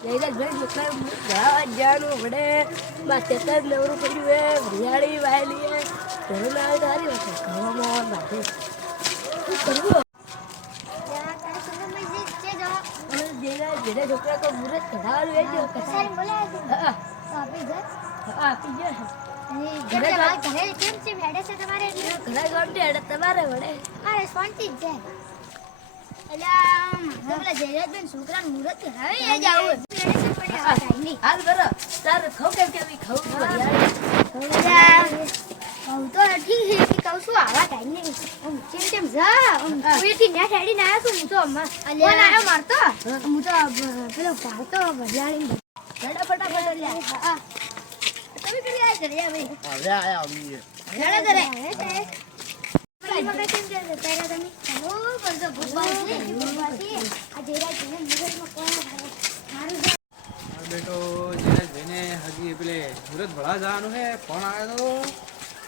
જયરાજભાઈ જવાનું વડે મારે ખેતર નવરું પડ્યું હે હરિયાળી વાયેલી હે ઘરે ના આવે તો વાત ખાવામાં નાખે શું કરવું હવે જયરાજ જેને છોકરા તો મુરત કઢાવવાનું એ જ હા હા આપી ઘરે ગામડે હેડે તમારે વડે. કેમ હેડે હેડે ભળવા જવાનું છે ફોન આવ્યો તો એટલે હવે કીધું બધા. મળે કસારી ભેળા છે હવે મેં કીધું અરે બઢિયા બઢિયા બીમારી બીમારી છે બીમારી હોય ભલા માણસ હા. તો છે ને જ તો. પેલો જે તો પડશે ઓ તારી જયરાજભાઈ યાર તમે તો વાર હજી પેલે અમે ભળા જવાનું છે તમારો વાળો તો.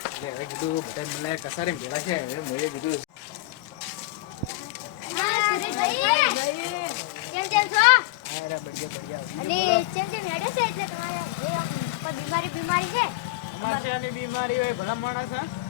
એટલે હવે કીધું બધા મને આવતો ભેળા છે હવે કસારી કીધું. બીમારી બસ આવર હેડ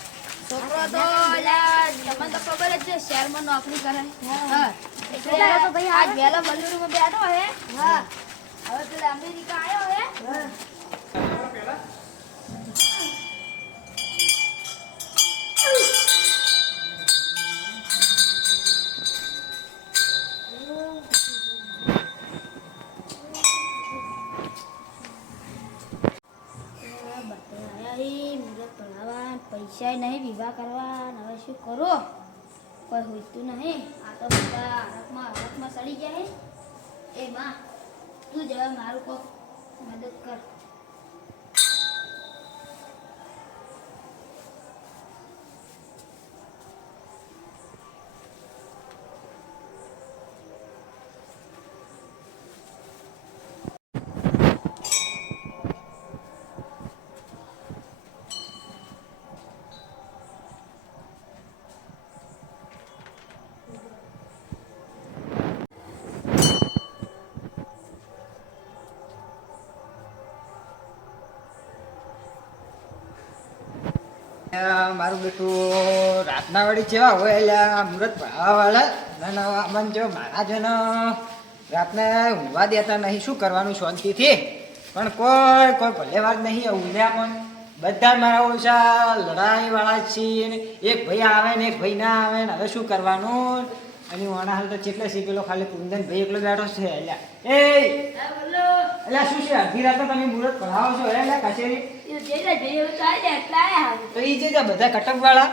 છોકરો તો તમને તો ખબર જ છે શહેરમાં નોકરી કરે. હા. એટલે તો ભાઈ આજ વહેલો મજૂરીમાં બેઠો હે. હા. હવે પેલા અમેરિકા આવ્યો હે. પૈસા નહીં, વિવાહ કરવા હવે શું કરો? કોઈ હોઈતું નહીં. આ તો બધા હરકમાં હરકમાં સડી ગયા હે એ માં, તું જવા મારું કોક મદદ કર. મારું બેટું રાતના વાળી કેવા હોય એટલે મુહૂર્ત ભરાવા વાળા અમન જો મારા જો રાતને ઊંઘવા દેતા નહીં, શું કરવાનું શાંતિથી? પણ કોઈ કોઈ ભલે વાત નહીં ઊંઘ્યા પણ બધા મારા ઓછા લડાઈ વાળા છીએ એક ભાઈ આવે ને એક ભાઈ ના આવે ને, હવે શું કરવાનું? અને વાણા હાલ તો ચેટલે શીખેલો ખાલી કુંદન ભાઈ એકલો બેઠો છે એટલે એ એટલે શું છે? અડધી રાતે તમે મુહૂર્ત પઢાવો છો એટલે કચેરી? તો એ જે બધા કટક વાળા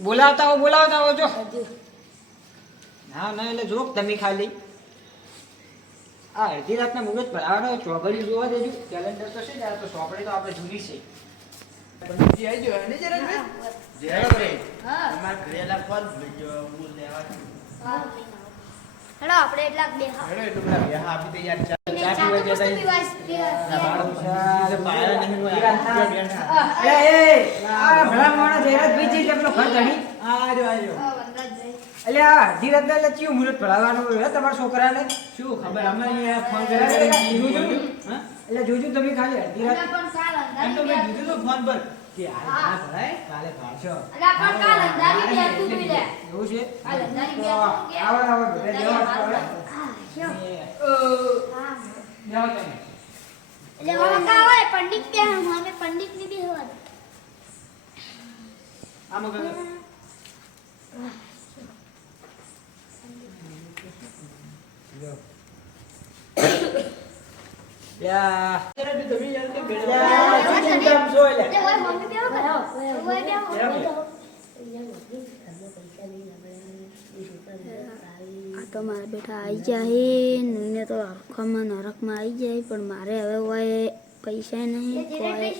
બોલાવતા હો બોલાવતા હો જો. ના ના એટલે જો તમે ખાલી. આ અડધી રાતના મુહૂર્ત ભરાવાનો ચોગડી જોવા દેજો. કેલેન્ડર તો છે ને તો ચોપડી તો આપણે જૂની છે. પંડિતજી આવી ગયો ને જયરાજભાઈ હેડો આપણે એટલા બે હેડો એટલું બધા વ્યાહ આપી દે યાર ચા ચા ચા પીવા જતા પીવાય- ના, છે, નહીં. એ એ આ ભલા માણસ ઘર ધણી આ આ ચિયું ભરાવાનું હે તમારા છોકરાને? શું ખબર? અમે અહીંયા ફોન એટલે કર્યો જોજો. એટલે જોજો તમે ખાલી અલા પણ તો મેં કીધું તું ફોન પર. કે આ ના ભરાય કાલે ભરશો અલા પણ કાલ અંધારી બે તું બી લે. એવું છે કાલ અંધારી બે તું કે. આવો આવો બે દેવા પડે. હા. દેવા તમે. એટલે હવે કા હોય પંડિત બે અમે પંડિતની બી હોય આમાં કરો. યા હોય હોય હોય આ તો મારા બેટા આવી જાય નઈને તો હરખમાં નરકમાં આવી જાય પણ મારે હવે હોય પૈસા નહીં ને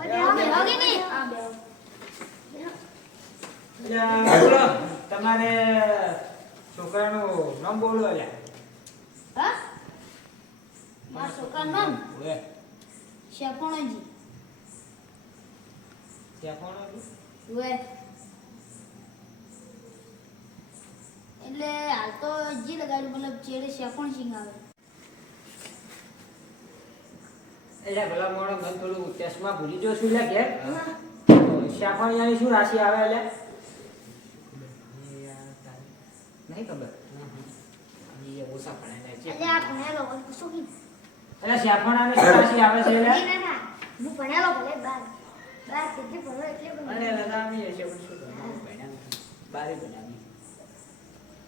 ના ના બે તમારે છોકરાનું નામ બોલો અલ્યા મારા છોકરાનું નામ ઓએ ત્યાં કોણ હતું? એટલે હાલ તો જી લગાડ્યું મતલબ ચેડે શેફણ સિંગ આવે એટલે ભલા મોણો મને થોડું ભૂલી જો છું લે શાફણિયાની શું રાશિ આવે એટલે નહીં ખબર ઓછા ભણેલા છે એટલે આ ભણેલો શું કીધું? એટલે શાફણાની શું આવે છે એટલે ના, ના, ના. હું ભણેલો ભલે બાર. બાર કેટલી ભણો એટલે ભણો. અને લગામી હશે પણ શું ભણ્યા બારે ભણ્યા નહીં.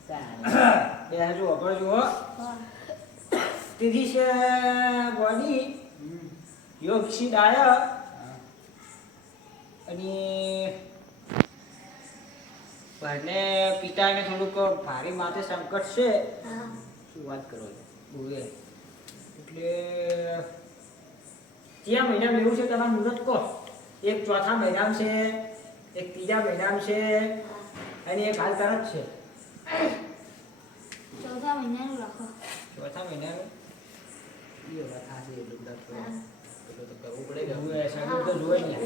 તારે. એ હજુ અભર જુઓ. તિથિ છે બોડી યોગ શીત આયા અને બંને પિતાને થોડુંક ભારે માથે સંકટ છે. શું વાત કરો છો. એટલે કયા મહિનામાં લેવું છે તમારું મુહૂર્ત કહો એક ચોથા મહિનામાં છે એક ત્રીજા મહિનામાં છે અને એક હાલ તરત છે. ચોથા મહિનાનું રાખો. ચોથા મહિનાનું? એ વાત સાચી એટલું બધા તો કરવું પડે કે ઓવે, સગવડ તો જોવે ને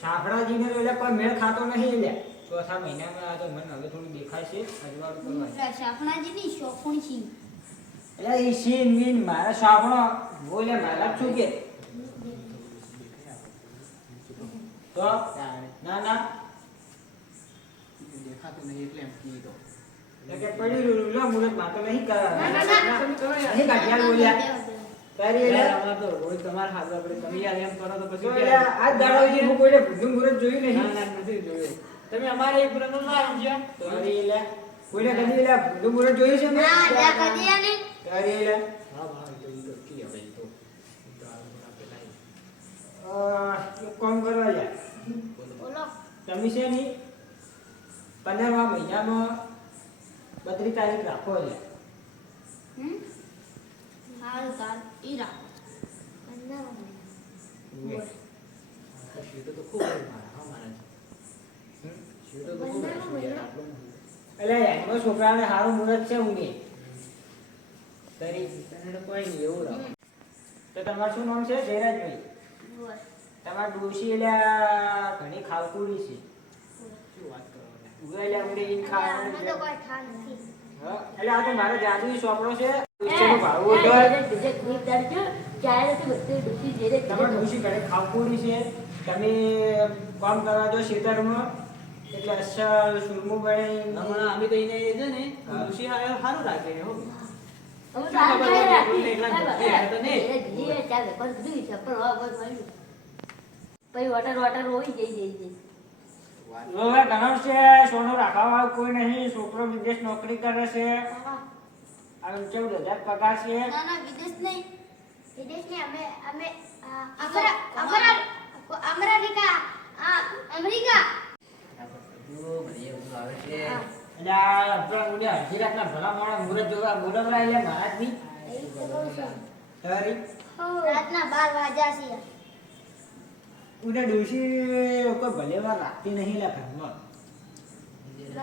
સાંભળાજીને તો એટલે કોઈ મેળ ખાતો નહીં એટલે. ચોથા મહિનામાં આ તો મને હવે થોડું દેખાય છે અજવાળું કરવાનું. પેલા શાફણાજીની શોખણ સિંગ એટલે એ સીન વીન મારા સાંભળો. બોલે મારા છું કે? તો? ના ના. દેખાતું નહીં એટલે એમ કીધો એટલે પડી રહ્યું લો મુહૂર્તમાં તો નહીં કરાવે ના, ના, ના. તમે કરો યાર. નહીં કાઢ્યા બોલ્યા. તારી એટલે યાર, તો રોજ તમારા હાથ આપણે તમે યાર એમ કરો તો તો પછી એટલે આજ દાડો સુધી હું કોઈને જોયું નહીં. ના નથી જોયું. તમે અમારે એક પ્રશ્ન ના સમજ્યા? તારી એટલે કોઈને કદી એટલે જોયું છે ના, કદી નહીં. એટલે હા હા તો એ તો કી હવે તો તો આ પેલા એક કામ કરવા યાર બોલો. બોલો. તમે છે ની પંદરમા મહિનામાં બત્રીસ તારીખ રાખો યાર હમ સારું તાર ઈ રાખો પંદર મહિના. આ શીટો તો ખૂબ મારા, હા મારા. છે એટલે એનો છોકરાને સારું મુહૂર્ત છે ઊંઘે તારી તને કોઈ નહીં એવું રાખો તો તમારું શું નામ છે જયરાજભાઈ તમારા ડોશી એટલે ઘણી ખાવકુડી છે શું વાત કરો એટલે ઊંડે ખાવાનું અમને છે. તો કોઈ ઠાર નથી. હા, એટલે આ તો મારો જાદુઈ સોપડો છે ડોશીનું ભાડું ડોશી ઘણી ખાવકુડી છે તમે કામ કરવા જો ખેતરમાં એટલે અસલ સુરમું બને હમણાં અમે તો એને છે ને. સારું રાખે હો પછી વોટર વોટર હોય જઈ જઈ જઈ હવે ઘણો છે સોનું રાખવા કોઈ નહીં છોકરો વિદેશ નોકરી કરે છે આ ચૌદ હજાર પગાર છે ના ના, વિદેશ નહીં. વિદેશની અમે અમે અમરા અમરારિકા આ અમેરિકા બધી એવું આવે છે એટલે આ આપણા ઉડે અડધી રાતના ભલા મોણા મુરત જોવા બોલાવરા એટલે મહારાજની એ તો કહું છું. તારી રાતના બાર વાગ્યા છે. ઉડે ડોશી કોઈ ભલે રાખતી નહીં લે ઘરમાં.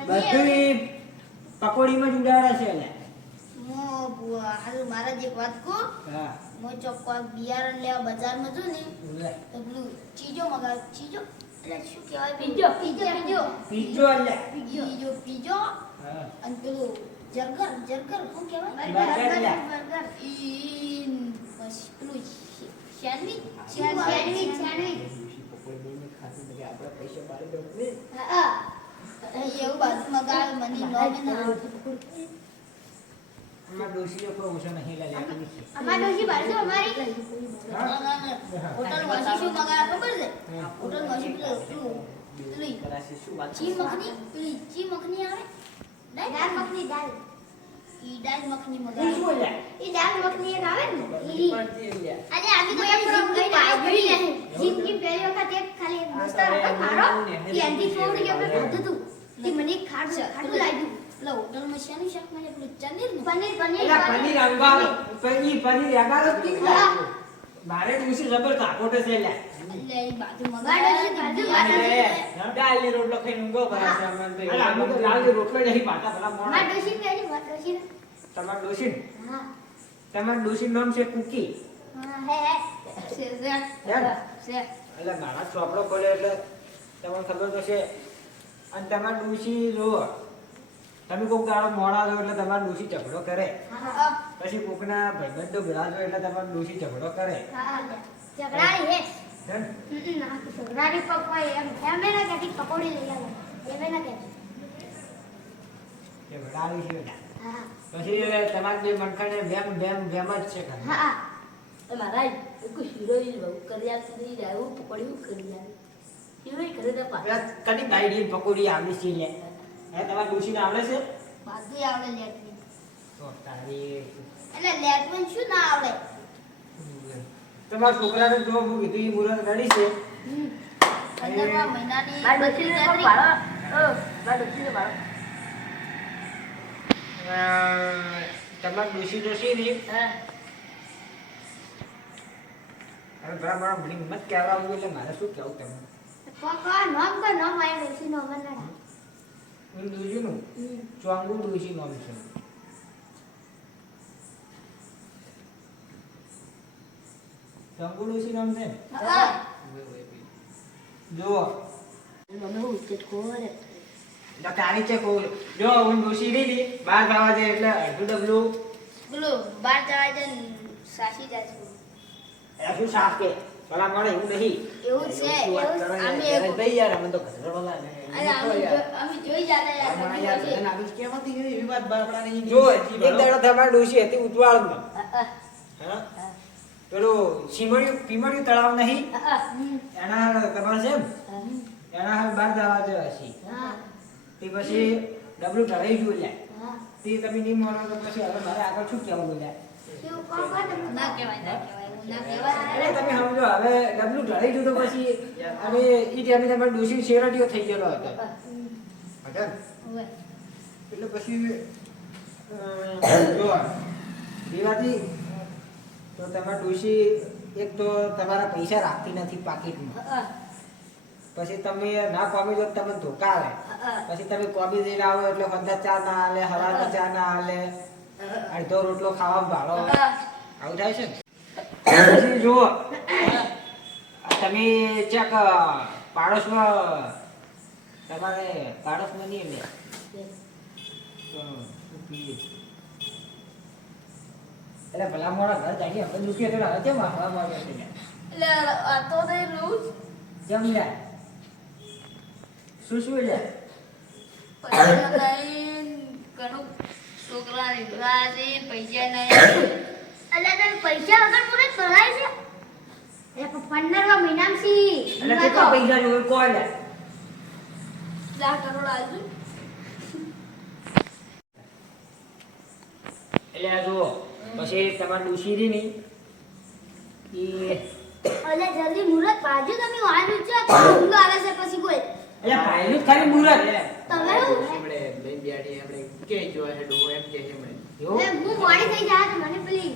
બધું પકોડીમાં જ ઉડાડે છે લે મો બુઆ મારા જે વાત કહું. હા. મો ચોક્કસ બિયારણ લેવા બજારમાં જઉં ને તો પેલું ચીજો મગાવ ચીજો? એટલે શું કહેવાય? પીજો. પીજો પીજો. પીજો લે પીજો પીજો. હા અને પેલું જર્ગર જર્ગર શું કહેવાય બર્ગર બર્ગર ઈ પછી પેલું સેન્ડવિચ સેન્ડવિચ સેન્ડવિચ ઋષિ પકોડી નહીં ખાતી તો કે આપણે પૈસા બારે દઉં ને હા એવું બાજુ મગાવે મને નોમે ના અમારા ડોશીઓ કોઈ ઓછો નહીં લે અમાર ડોશી બાજુ અમારી ના ના ના હોટલમાંથી શું મગાવે ખબર છે હોટલમાંથી પેલું પેલું પેલી કદાચ શું વાત ચી મખની પેલી ચી મખની આવે દાળ મખની દાળ. ઈ દાળ મખની લે? ઈ દાળ મખની એક આવે ને? ઈ અરે આવી તો એક પ્રોગ્રામ ગઈ આવી નહીં. જિંદગી પહેલી વખત એક ખાલી એક હતો મારો. એનથી છોડ કે આપણે ખાધું તું. તે મને ખાડું ખાડું લાગ્યું. એટલે હોટલમાં શેનું શાક મને પેલું ચનીરનું? પનીર પનીર. પનીર અંગારો પનીર પનીર અગારો મારે દિવસે જબર કાપોટે છે લ્યા. દાળની રોટલો ખાઈને ઊંઘો ભરા છે અમને તો અલા અમે તો લાલ રોટલો નહીં પાતા ભલા માર મોણા ડોશી પહેલી માર ડોશી તમાર ડોસી હા તમાર ડોસી નામ છે કુકી હા. હે હે છે, છે, છે. એટલે મારા ચોપડો ખોલે એટલે તમને ખબર તો છે અને તમાર ડોસી જો તમે કોક ગાળો મોડા છો એટલે તમારે ડોશી ઝઘડો કરે. પછી કોકના ભાઈબંધો ભેળા છો. એટલે તમારે ડોશી ઝઘડો કરે ઝઘડા હે પકોડી પકોડી આવો. એ છે પછી તમારે જે મનખાને બેમ બેમ બેમ જ છે. હા એ મારા એક હીરોઈન બહુ કર્યા સુધી રહ્યું પકડ્યું કરી આવે હીરોઈન કરે તો પાછા. પકોડી આવડી છે લે. એ તમારે ડોસીને આવડે છે? બધુંય આવડે. તો તારી એટલે લેટવીન શું ના આવડે? તમારા છોકરાને જો હું કીધું એ મુરત રડી છે. તમારી ડોસી ડોસી ની હા. હવે બરાબર મારા મને હિંમત કહેવાનું એટલે મારે શું કહેવું તમને? પકોડા નામ કો નામ આય ડોશી નો મનડા હું ડોસી નામ ચોંગુ ડોસી નામ છે. જુઓ. ખોરે તો તારી છે જો હું ડોસી લીધી બહાર ખાવા જાય એટલે અડધું ડબલું. પેલું બાર જવા જાય સાસી જાય એ શું સાફ કે? ભલા મળે એવું નહીં. એવું છે શું. અમે ભાઈ યાર અમે તો અમે જોઈ જતા યાર આવી કેવાતી એવી વાત બાપડા ને જો એક દાડો તમારી ડોસી હતી ઉતવાળમાં. હા? હા. પેલું સિમડિયું પીમડિયું તળાવ નહીં? એના હાલ તમારે છે એના હાલ બહાર જવા જેવા છે. તે પછી ડબલું ઢળાઈ ગયું લ્યા તે તમે નહીં માનો તો પછી હવે મારે આગળ શું કહેવું બોલ્યા તમે? સમજો હવે ડબલું ઢળાઈ ગયું તો પછી અને એ ટાઈમે તમારે શેરટીઓ થઈ ગયેલો હતો. એટલે પછી જો દેવાથી તો તમારે ડોસી એક તો તમારા પૈસા રાખતી નથી પાકીટમાં. પછી તમે ના કોમી જો તમે ધોકા આવે. પછી તમે કોમી જઈને આવો એટલે બધા ચા ના હાલે હવાના ચા ના હાલે અડધો રોટલો ખાવા ભાડો આવું થાય છે પછી જુઓ. તમે ચેક પાડોશમાં તમારે પાડોશમાં નહીં એટલે? તો? એટલે ભલા મોડા ઘર જાય હવે દુખી તો હવે કેમ આવા મળે છે? એટલે આ તો નહીં રોજ કેમ લે શું શું લે પૈસા નહીં છોકરા લીધા છે પૈસા નહીં. અલ્યા તને પૈસા વગર પૂરે ભરાય છે? એ પંદરમા મહિનામાં સી એટલે કેટલા પૈસા જોવે કોઈ લે ચાર કરોડ આજુ એટલે આ જુઓ પછી તમારે ડૂસી રહી નહીં ઈ જલ્દી મુરત પાજો તમે વાર છે ઊંઘ આવે છે પછી કોઈ. એટલે ભાઈનું જ ખાલી મુરત. તમે? આપણે લઈ બેઠી આપણે કે જો હેડો એમ કે છે મને? હું મોડી થઈ જા તો મને પેલી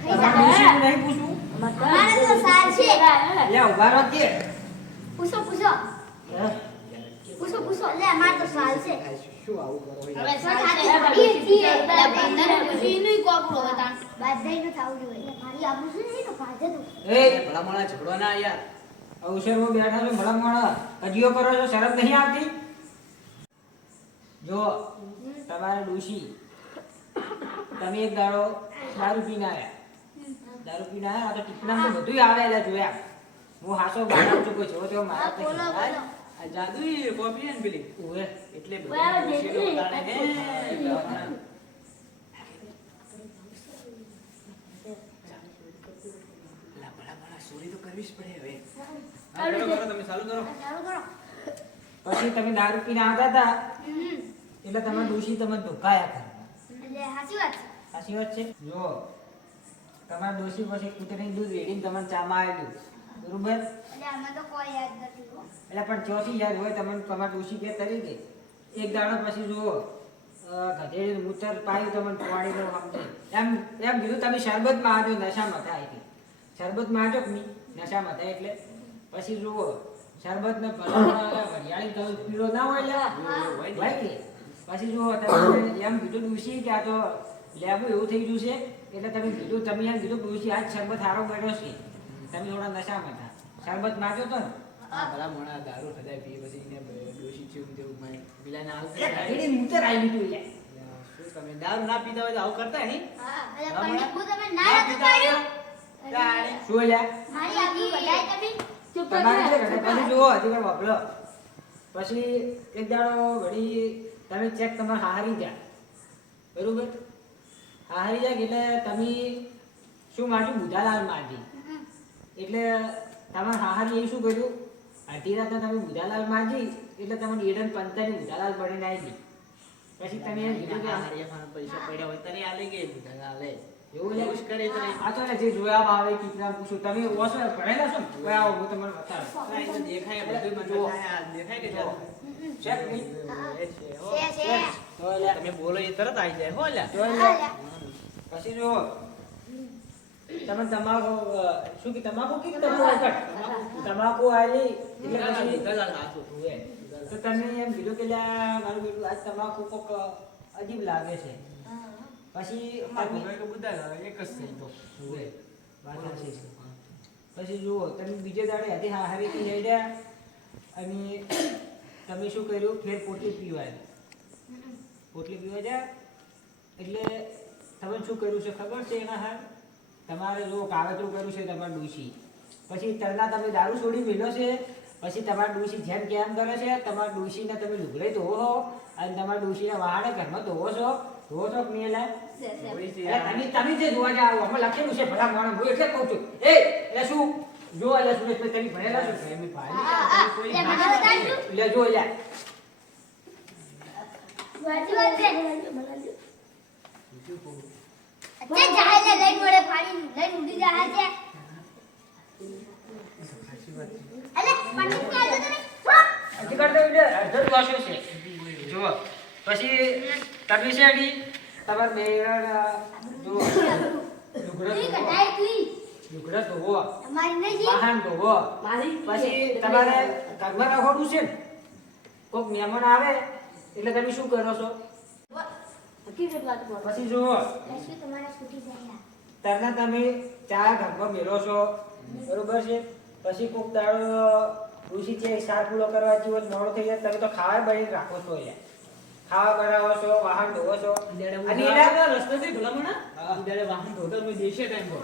ખાઈ જા હું નહીં પૂછું મારે તો સાર છે. એટલે ઊભા રહો કે પૂછો પૂછો. પૂછો પૂછો. લે મારે તો સાલ છે. શું આવું કરો હવે? સાચે સાચે છીએ. એટલે બંને ખુશીનું કોપડું હવે તાણ થાવું જોઈએ. મારી આબરૂ છે ને એનો ફાયદો તો. એ ભલા મોણા ઝઘડો ના યાર. અવસરમાં બેઠા છો ભલા મોણા કજીઓ કરો છો શરમ નહીં આવતી? જો તમારે ડૂસી તમે એક દાડો દારૂ પીને આવ્યા. દારૂ પીને આવ્યા આ તો ટીપણામાં બધું આવેલા જોયા. હું હાસો બાળક છું કોઈ જોવો મારા આ જાદુઈ કોપી ને પેલી ઓવે. એટલે બરાબર, બધું શીરો જેટલી. ઉતારે ને ભલા મોણા. ભલા ભલા ભલા ચોરી તો કરવી જ પડે હવે. હા, કરો, કરો, તમે ચાલુ કરો. આ ચાલુ કરો. પછી તમે દારૂ પીને આવતા હતા? એટલે તમે ડૂસી તમે ધોકાયા હતા. સાચી વાત છે. સાચી વાત છે? જો તમારા ડોસી પછી કૂતરીનું દૂધ વેડીને તમારે ચામાં આવી દઉં બરોબર? એટલે અમે તો કોઈ યાદ નથી હો. એટલે પણ ચોથી યાદ હોય તમને કમાટ ડોસી કે તરીકે. એક દાડો પછી જુઓ. ગધેડી મૂતર પાયું તમને પવાડી દો સમજે એમ એમ કીધું તમે શરબત આજો નશામાં થાય એટલે. શરબતમાં આવજો કે નશામાં થાય એટલે. પછી જુઓ શરબત ને વરિયાળી તમે પીળો ના હોય હોય કે પછી જુઓ તમે એમ કીધું ડૂસી કે આ તો લેવું એવું થઈ ગયું છે. એટલે તમે કીધું તમે એમ કીધું ડૂસી આજ શરબત સારો બન્યો છે. તમે થોડા નશામાં હતા. શરબત માગ્યો તો ને? ભલા મોણા દારૂ ખદાય પી પછી એને ડોશી છે તેવું મને પેલા ના એ ગધેડી મૂતર આવી ગયું લે. તમે દારૂ ના પીતા હોય તો આવું કરતા નહીં? હા એટલે હા, હું તમે ના પીતા હોય તો શું લ્યા મારી આબરૂ બધાય તમે ચૂપ પછી જુઓ હજી પણ વાપરો. પછી એક દાડો વળી તમે ચેક તમારે હારી જાય બરોબર? હારી જાય એટલે તમે શું માટી બુધાલાલ માજી એટલે તમારે હાહારી એ શું કર્યું? અઢી રાતે તમે બુધાલાલ માજી એટલે તમે એડન પંતાની બુધાલાલ બનીને આવી ગઈ પછી તમે એમ કીધું કે પૈસા પડ્યા હોય તને આલે કે બધા એવું એવું કરે તો આ તો ને જે જોયા આવે કીટના પૂછો. તમે ઓસો ભણેલા છો કોઈ આવો હું તમને બતાવું. દેખાય બધું આ દેખાય કે જુઓ. ચેક નહીં? એ છે હો. છે છે. તો લ્યા. તમે બોલો એ તરત આવી જાય હો લ્યા. પછી જુઓ તમે તમાકુ શું કે તમાકુ કે તમાકુ આલી એટલે પછી તો તમે એમ કીધું કે મારું બેટું આજ તમાકુ કોક અજીબ લાગે છે. પછી તમે તો બધા એક જ થઈ તો. જુએ વાત છે. પછી જુઓ તમે બીજે દાડે હતી હા જઈ રહ્યા અને તમે શું કર્યું? ફેર પોટલી પીવા પોટલી પીવા જાય એટલે તમે શું કર્યું છે ખબર છે એના હાલ તમારે જો કાવતરું કર્યું છે તમારે ડૂસી પછી તરના તમે દારૂ છોડી મેલો છે પછી તમારા ડૂસી જેમ કેમ કરે છે તમારા ડૂસીને તમે લુગડે ધોવો છો અને તમારા ડૂસીને વાહણે ઘરમાં ધોવો છો. ધોવો છો કે નહીં તમે તમે જે જોવા જાવ અમે લખેલું છે ભલા માણસ. હું એટલે કહું છું એ એટલે શું? જો એટલે સુરેશભાઈ તમે ભણેલા છો? એમ ભાઈ એટલે જો યાર. સાચી વાત છે તે જાય લે લઈને વડે ફાડી લઈને ઉડી જાય છે. અલે પંડિત કે આજે તમે. હજી કરતો એટલે અડધો વાસ્યો છે. જુઓ. પછી તમે છે અડી તમારે મેરા જો લુગડા તું ધોવો. કઢાઈ તું. લુગડો ધોવો. અમારી નહીં વાહન ધોવો. મારી? પછી તમારે ઘરમાં રાખવાનું છે ને? કોઈક મહેમાન આવે એટલે તમે શું કરો છો? હકીકત વાત પછી જુઓ. શું છૂટી જાય તરના તમે ચા ઘરમાં મેળો છો. બરોબર છે? પછી કોક દાડો ઋષિ છે સાર પૂરો કરવા જેવો મોડો થઈ જાય તમે તો ખાવા બની રાખો છો યાર ખાવા બનાવો છો વાહન ધોવો છો. અને એના રસ્તેથી ભલામણા હા. ઉડાડે વાહન ધોતો મેં દેશે ટાઈમ પર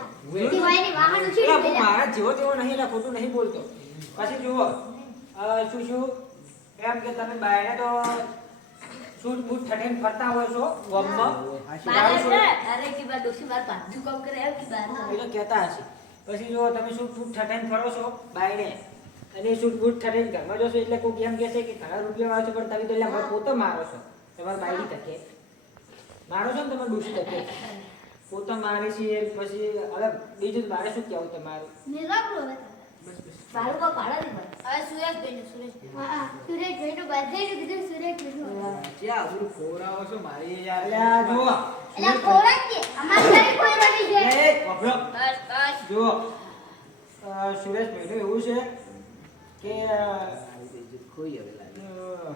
હોય ને વાહન એટલે. મારા જેવો તેવો નહીં એટલે ખોટું નહીં બોલતો. પછી જુઓ. શું શું? એમ કે તમે બાયણે તો સૂટ બૂટ ઠઠીને ફરતા હોય છો ગમમાં? માર કહેતા હશે. પછી જો તમે સૂટ ફૂટ ઠઠાઈને ફરો છો બાયણે અને સૂટ બૂટ ઠઠાઈને ઘરમાં જશો એટલે કોઈ એમ કહેશે કે ઘણા રૂપિયા વાળો છો પણ તમે તો એટલે પોતે મારો છો. તમારે બાયડી તકે. મારો છો ને તમે ડૂસી તકે? પોતે મારે છે પછી હવે બીજું મારે શું કહેવું તમારું? સારું કો પાડા દે ભાઈ હવે સુરેશભાઈ સુરેશભાઈ હા હા. સુરેશભાઈનું નું કીધું સુરેશભાઈનું ક્યાં આવું ખોરાવો છો? મારી યાર અલ્યા જો એટલે ખોરાક કે? અમાર ઘરે કોઈ નથી છે. એ, વભરો. બસ બસ. જુઓ. અ, સુરેશભાઈનું એવું છે કે કોઈ હવે લાગે અ,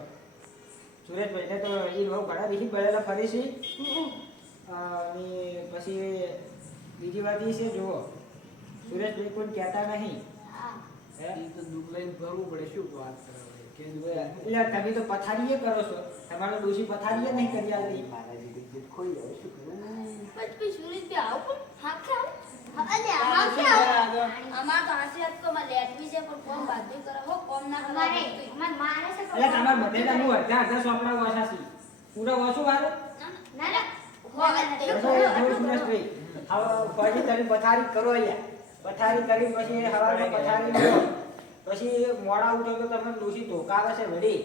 સુરેશભાઈને તો એ બહુ ઘણા બીજી બળેલા ફરી છે. અને પછી બીજી વાત એ છે જુઓ. સુરેશભાઈ કોઈ કહેતા નહીં. હા. હે? ઈ તો દુઃખ લઈને કરવું પડે. શું વાત કરે કે તમે તો પથારીએ કરો છો. તમારો ડોશી પથારીએ નહીં કરી આલતી મારા ખોઈ હવે શું કરું આવો પણ હા કે આવું? અલે હા કે અમાર તો હાસી હાથ કોમાં લેટવી છે પણ કોમ બાજુ કરો. હો કોમ ના કરે અમારે અમારે મારે છે એટલે તમારે બધેલા હું અડધા અડધા સોપડા વાસા છે. પૂરા વાસું વારે ના ના. સુરેશભાઈ હવે પછી તમે પથારી કરો અહીંયા. પથારી કરી પછી હવારમાં પથારી. પછી મોડા ઉઠો તો તમને ડોશી ધોકા આવે છે વળી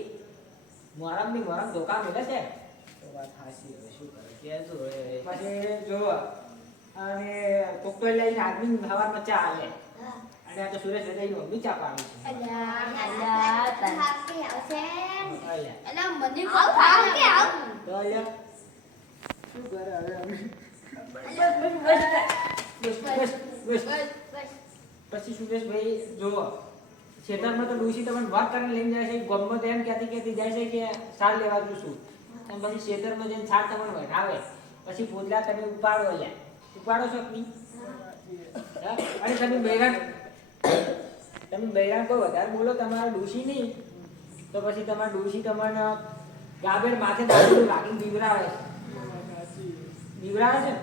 મોરમની મોરમ ધોકા મળે છે તો વાત હાસી હવે શું કરે કે જો પછી જો અને કોક તો લઈને આદમી હવારમાં ચા આવે અને આ તો સુરેશ દાદા નો અમની ચા પાડું છે અલ્યા, અલ્યા હાકે આવશે અલ્યા. મને કે આવ તો અલ્યા શું કરે હવે અમે? બસ, બસ, બસ. પછી સુરેશભાઈ જુઓ ખેતરમાં તો ડોશી તમને વાત કરીને લઈને જાય છે ગમમાં તો એમ કહેતી ક્યાંથી જાય છે કે સાર લેવા જઉં અને પછી ખેતરમાં જઈને સાર તમને વઢાવે પછી પોદલા તમે ઉપાડો લે ઉપાડો છો નહીં? અને તમે બૈરાણ તમે બૈરાણ કોઈ વધારે બોલો તમારે ડોશી નહીં. તો પછી તમારે ડોશી તમને ગાબેડ માથે દાખલું રાખીને બીવરાવે. છે બીવરાવે છે?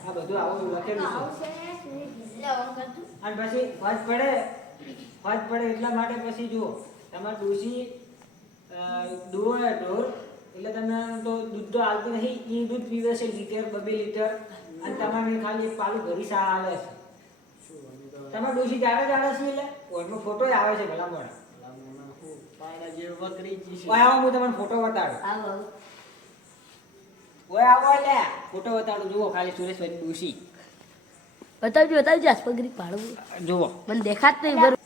આ બધું આવું લખેલું છે આવશે સુરેશ એટલે આમ કરતું અને પછી ફજ પડે ફજ પડે એટલા માટે પછી જુઓ તમારે ડોસી ડોર ઢોર એટલે તમે તો દૂધ તો આવતું નહીં એ દૂધ પીવે છે લીટર બબે લીટર અને તમારે ખાલી પાલું ભરી સા હાલે છે. તમારે ડોસી જાડે જાડે છે એટલે? ઓનો ફોટો આવે છે ભલા મોડા. ઓય આવો હું તમને ફોટો બતાડું. આવો, આવો. ઓય આવો લે ફોટો બતાડું જુઓ ખાલી સુરેશભાઈ ડોસી બતાવજો બતાવજો આસપગરી પાડવું. જુઓ. મને દેખાત નહીં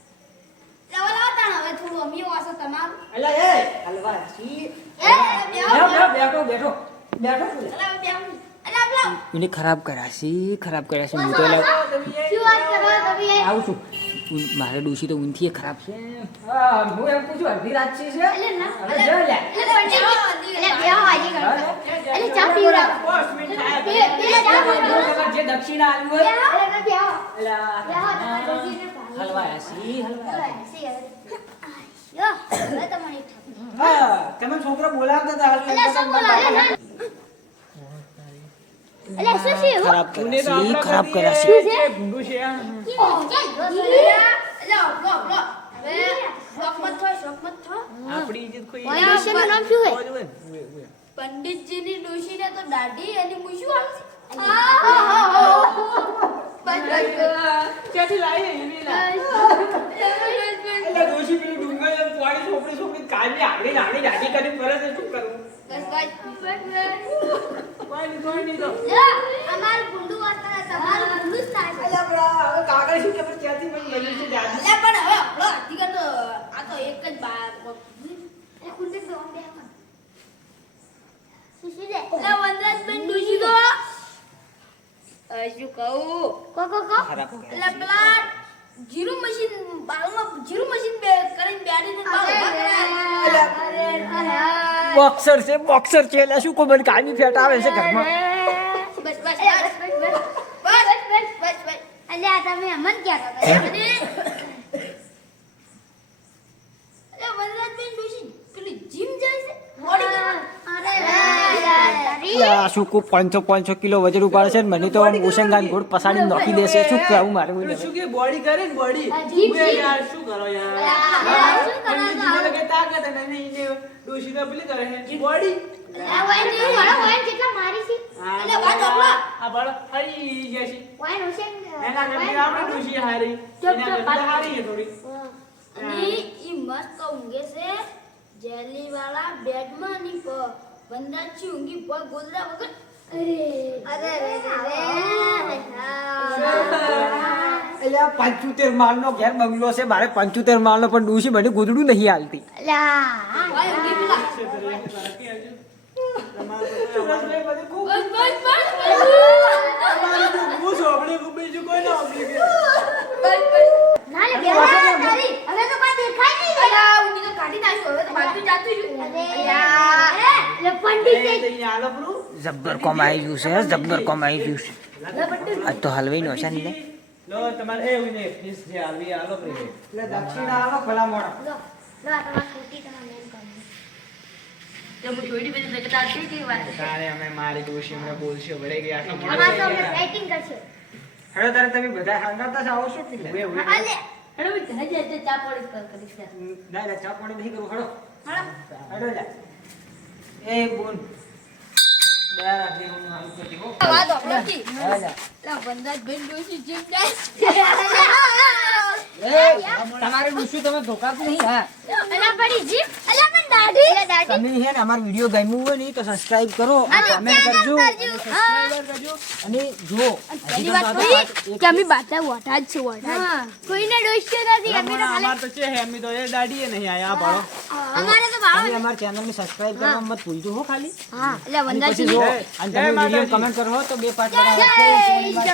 એને ખરાબ કરાશી ખરાબ કરાશી હું તો આવું છું. મારે ડોશી તો ઊંથી ખરાબ છે. હા હું એમ પૂછું અડધી રાત છે છે. એટલે ના એટલે ચા પીવડાવ જે દક્ષિણા આવ્યું હોય. હલવાયા. યો હવે તમારી ઠાક. હા તમે છોકરો બોલાવતા હતા એટલે શું એટલે છે ખરાબ કરાશી આપણા ખરાબ ઘરે કરાશી જે ભૂંડું છે આ. અલા આપલો આપલો હવે શોખ મત થો શોખ મત થો આપણી ઇજ્જત કોઈ ઓય નામ શું હોય. પંડિતજીની ડોશીને તો દાઢી અને મૂછું આવશે ક્યાંથી લાવી એવી લાવી. ડોશી પેલી ડુંગર પોણી છોકરી છોકરી કાલની આગળ નાની દાઢી કરી પરત શું કરવું? શું કહું? કો કો કો એટલે પેલા જીરું મશીન બાળમાં જીરું મશીન બે કરીને બેઠીને બાળ કર્યા. બોક્સર છે બોક્સર છે એટલે શું કોઈ કાની ફેટ આવે છે ઘરમાં. બસ બસ બસ. બસ, બસ, બસ. બસ બસ અલ્યા, તમે અમન ક્યાં હતા? અને અરે વનરાજબેન ડોશી પેલી જીમ જાય છે બોડી કોઈ પાંચસો પાંચસો કિલો વજન ઉપાડે છે મને તો ઓશંગાન ઘોડ પસાડીને નોખી દેશે. શું કહું મારે? શું કે બોડી કરે ને બોડી. યાર શું કરો યાર? લગે તાકાત અને એને ઈને ડોશી પેલી કરે છે. બોડી? ને, જેલી વાળા બેડમાં ની વનરાજજી ઊંઘી પગ ગોદડા વગર. અરે, અરે, અરે, અરે. એટલે આ પંચોતેર માળનો ઘેર બંગલો છે મારે પંચોતેર માળનો પણ ડૂસી મને ગુદડું નહીં હાલતી. બસ બસ બસ. હું ના લે, તારી. હવે તો કાંઈ દેખાય નહીં. લે. અલા ઊંઘી તો કાઢી નાખ્યો હવે તો બાજુ જાતું છું. અરે, લે, પંડિત. જબ્બર કમાઈ ગયું છે જબ્બર કમાઈ ગયું છે. આ તો હલવાઈ નો છે ને લો. તમારે એ ને ફીસ જે આવી આલો પછી એટલે દક્ષિણા આલો ભલા મોડા. લો, લો, તમારી સ્કૂટી તમારે તો હું થોડી બધી જગત આવતી કે વાત તારે અમે મારી દોશી અમે બોલશે વડે ગયા આટલો મોડો થઈ અમને કરશે. હવે તારે તમે બધા હંગાતા આવો છો કે લે. હેડો ભાઈ ઘરે જાય ચા પાણી કર- કરીશ. ના ના ચા પાણી નહીં કરું. હળો. લે એ બોન. હું હો હા તમારે ડૂસું તમે ધોકાતું નહીં હા. અલા, પડી જીપ. અલા, તમે હે ને અમારો વીડિયો ગમ્યું હોય ને તો સબસ્ક્રાઇબ કરો કમેન્ટ કરજો. સબસ્ક્રાઇબર કરજો. અને જો પહેલી વાત કહી કે અમે બાતા વોટા જ છે વોટા હા. કોઈને ડોસ્યો નથી અમે તો અમાર તો છે અમે તો એ દાડીએ નહીં આયા ભાળો અમારે તો ભાવ અને અમારા ચેનલ ને સબસ્ક્રાઇબ કરવા મત ભૂલજો હો ખાલી. એટલે અને પછી વંદાજી અને તમે વીડિયો કમેન્ટ કરો તો બે પાંચ બનાવવા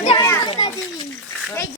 જય